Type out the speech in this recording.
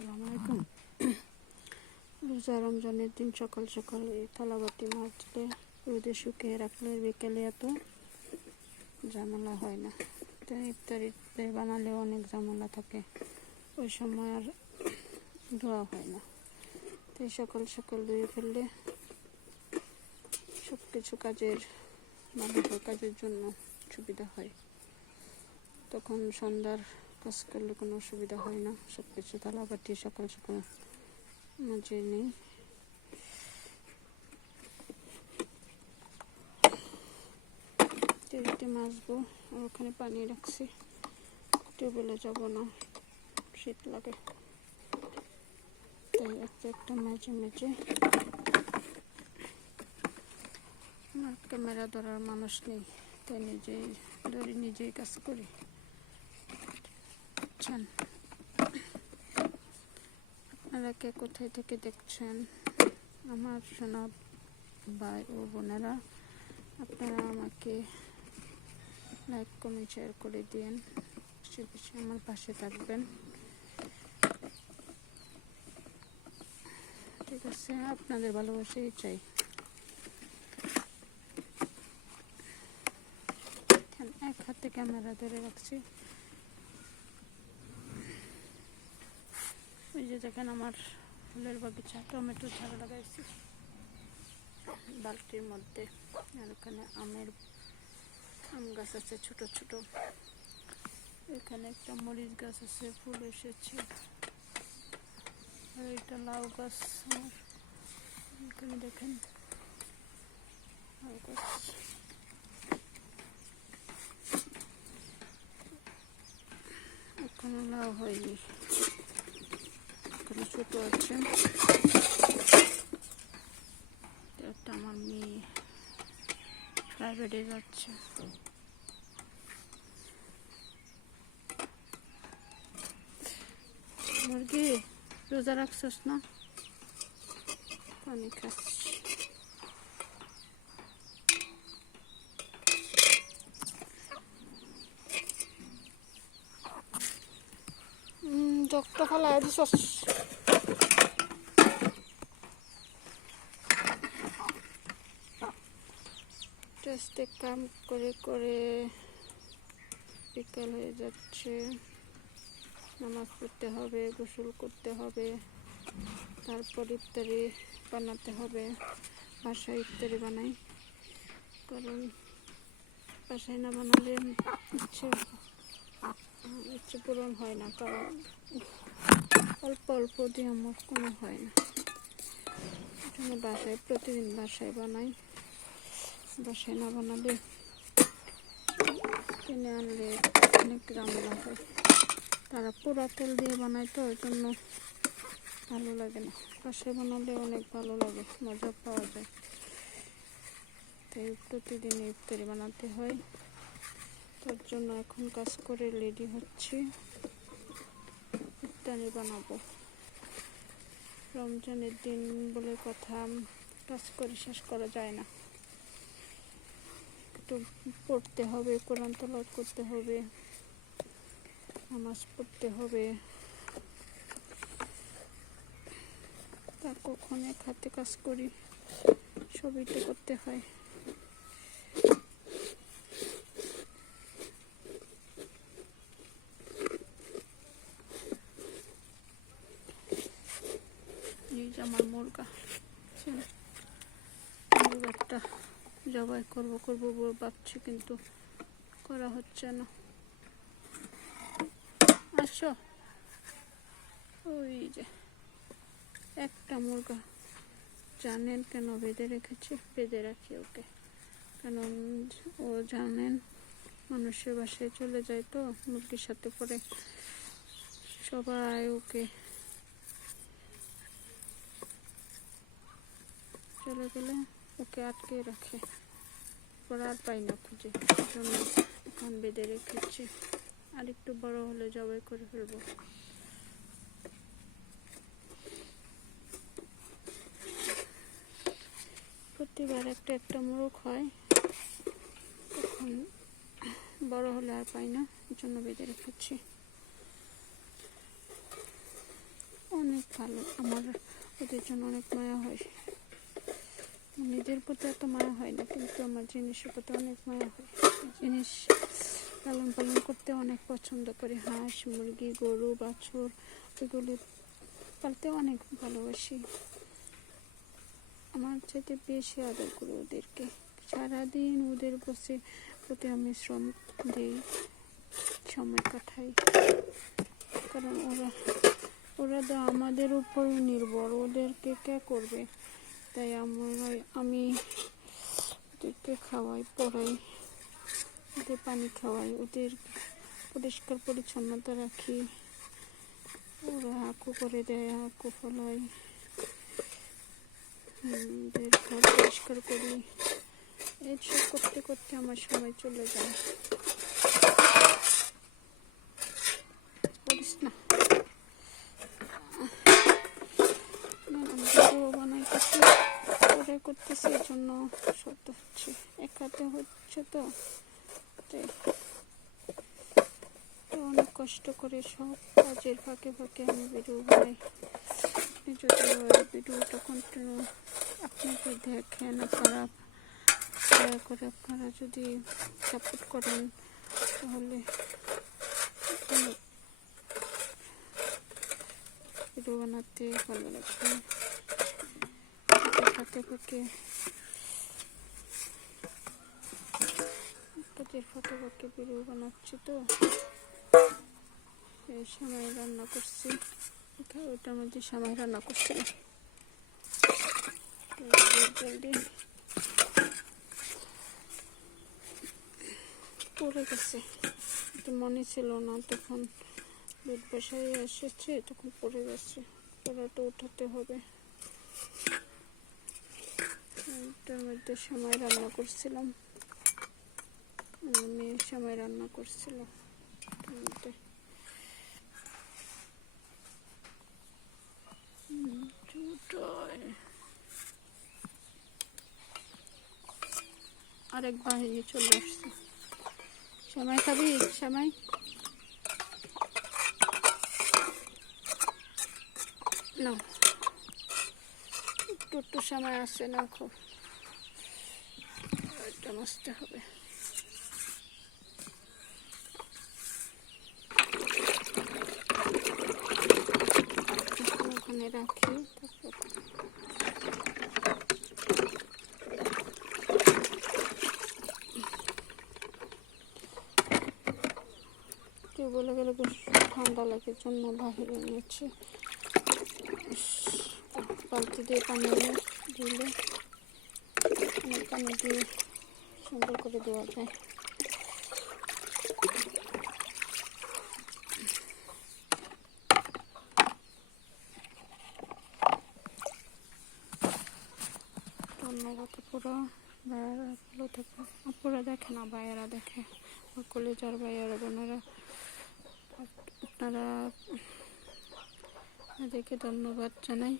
আসসালামু আলাইকুম। রোজা রমজানের দিন সকাল সকাল এই থালাবাটি মাজলে রোদে শুকিয়ে রাখলে বিকেলে এত ঝামেলা হয় না। তো ইফতারিতে বানালেও অনেক ঝামেলা থাকে, ওই সময় আর ধোয়া হয় না। তাই সকাল সকাল ধুয়ে ফেললে সব কিছু কাজের জন্য সুবিধা হয়। তখন সন্ধ্যার কাজ করলে কোনো অসুবিধা হয় না। সব কিছু থালাবাটি সকাল সকাল মাঝে নেই। তেলটি মাজবো, আর ওখানে পানি রাখছি, টেবিলে যাব না, শীত লাগে। তাই একটা মেজে আমার ক্যামেরা ধরার মানুষ নেই, তাই নিজেই কাজ করি। আপনারা কে কোথায় থেকে দেখছেন আমার সোনা ভাই ও বোনেরা, আপনারা আমাকে লাইক কমেন্ট শেয়ার করে দিন, বেশি আমার পাশে থাকবেন। ঠিক আছে, আপনাদের ভালোবাসাই চাই। এক হাতে ক্যামেরা ধরে রাখছি। ওই যে দেখেন আমার ফুলের বাগিচা, টমেটো চারা লাগাইছি বালতির মধ্যে। আর ওখানে আম গাছ আছে ছোট ছোট। এখানে একটা মরিচ গাছ আছে, ফুল এসেছে। আর এটা লাউ গাছ আমার, এখানে দেখেন লাউ গাছ। এখনো লাউ হয়নি, এখনো ছোট আছে। একটা আমার মেয়ে প্রাইভেটে যাচ্ছে। মুরগি রোজা রাখছস না? পানি খাচ্ছি। জগটা ফালাই দিছস। টেস্টে কাম করে করে বিকাল হয়ে যাচ্ছে। নামাজ পড়তে হবে, গোসল করতে হবে, তারপর ইফতারি বানাতে হবে। বাসায় ইফতারি বানাই, কারণ বাসায় না বানালে ইচ্ছে পূরণ হয় না। কারণ অল্প অল্প দিয়ে আমার কোনো হয় না। প্রতিদিন বাসায় বানাই। বাসায় না বানালে কিনে আনলে অনেক ঝামেলা হয়। তারা পোড়া তেল দিয়ে বানায়, তো ওই জন্য ভালো লাগে না। বাসায় বানালে অনেক ভালো লাগে, মজা পাওয়া যায়। তাই প্রতিদিন ইফতারি বানাতে হয়। তার জন্য এখন কাজ করে রেডি হচ্ছি, ইফতারি বানাবো। রমজানের দিন বলে কথা, কাজ করে শেষ করা যায় না। একটু পড়তে হবে, কোরআন তেলাওয়াত করতে হবে, নামাজ পড়তে হবে। তা কখন এক হাতে কাজ করি, সবই তো করতে হয়। এই যে আমার মুরগাটা জবাই করবো ভাবছি, কিন্তু করা হচ্ছে না। আসো, ওই যে একটা মুরগা, জানেন কেন বেঁধে রাখি ওকে, কারণ ও জানেন মানুষের বাসায় চলে যায়, তো মুরগির সাথে পরে সবাই ওকে চলে গেলে ওকে আটকে রাখে, পরে আর পাই না খুঁজে। জন্য এখন বেঁধে রেখেছি, আর একটু বড় হলে জবাই করে ফেলবো। প্রতিবার একটা মোরগ হয়, তখন বড় হলে আর পাই না, জন্য বেঁধে রেখেছি। ভালো, আমার ওদের জন্য অনেক মায়া হয়। নিজের প্রতি এত মায়া হয় না, কিন্তু আমার জিনিসের প্রতি অনেক মায়া হয়। জিনিস লালন পালন করতে অনেক পছন্দ করি। হাঁস, মুরগি, গরু, বাছুর এগুলি পালতে অনেক ভালোবাসি। আমার চাইতে বেশি আদর করি ওদেরকে। সারাদিন ওদের প্রতি আমি শ্রম দিই, সময় কাটাই। কারণ ওরা তো আমাদের উপর নির্ভর, ওদেরকে কে করবে। তাই আমি ওদেরকে খাওয়াই, পড়াই, ওদের পানি খাওয়াই, ওদের পরিষ্কার পরিচ্ছন্নতা রাখি। ওরা হাঁকু করে দেয়, হাঁকু ফলাই, ওদের ঘর পরিষ্কার করি। এইসব করতে করতে আমার সময় চলে যায়। করিস না, ভিডিও বানাইতেছি, পরে করতেছি, এই জন্য শব্দ হচ্ছে। একাতে হচ্ছে তো, অনেক কষ্ট করে সব কাজের ফাঁকে ফাঁকে আমি ভিডিও বানাই। যদি ভিডিওটা কন্টিনিউ আপনাদের দেখেন, আপনারা দয়া করে আপনারা যদি সাপোর্ট করেন তাহলে ভিডিও বানাতে ভালো লাগবে। ফাঁকে ফাঁকে কাজের ফাঁকে ফাঁকে ভিডিও বানাচ্ছি তো। এই সময় রান্না করছি, ওটার মধ্যে সময় রান্না করছিলাম জলদি পড়ে গেছে। মনে ছিল না, তখন দুধ বসায় এসেছে, তখন পড়ে গেছে। পড়াটা উঠাতে হবে। ওটার মধ্যে সময় রান্না করছিলাম, মেয়ের সময় রান্না করছিল। আরেক বাহিনী চলে আসছে। সময় খাবি? সময় না, একটু সময় আসছে না, খুব এটা নষ্ট হবে। ওখানে রাখি, কেউ বলে গেলে ঠান্ডা লাগে, জন্য বাহিরে নিয়েছি। বালতি দিয়ে পানি দিলে পানি দিয়ে সুন্দর করে দেওয়া যায়। ধন্যবাদ আপুরা, ভাইয়ারা ভালো থাকে। আপুরা দেখে না, ভাইয়ারা দেখে, কলেজার ভাইয়ারা বোনেরা, আপনারা দেখে ধন্যবাদ জানাই।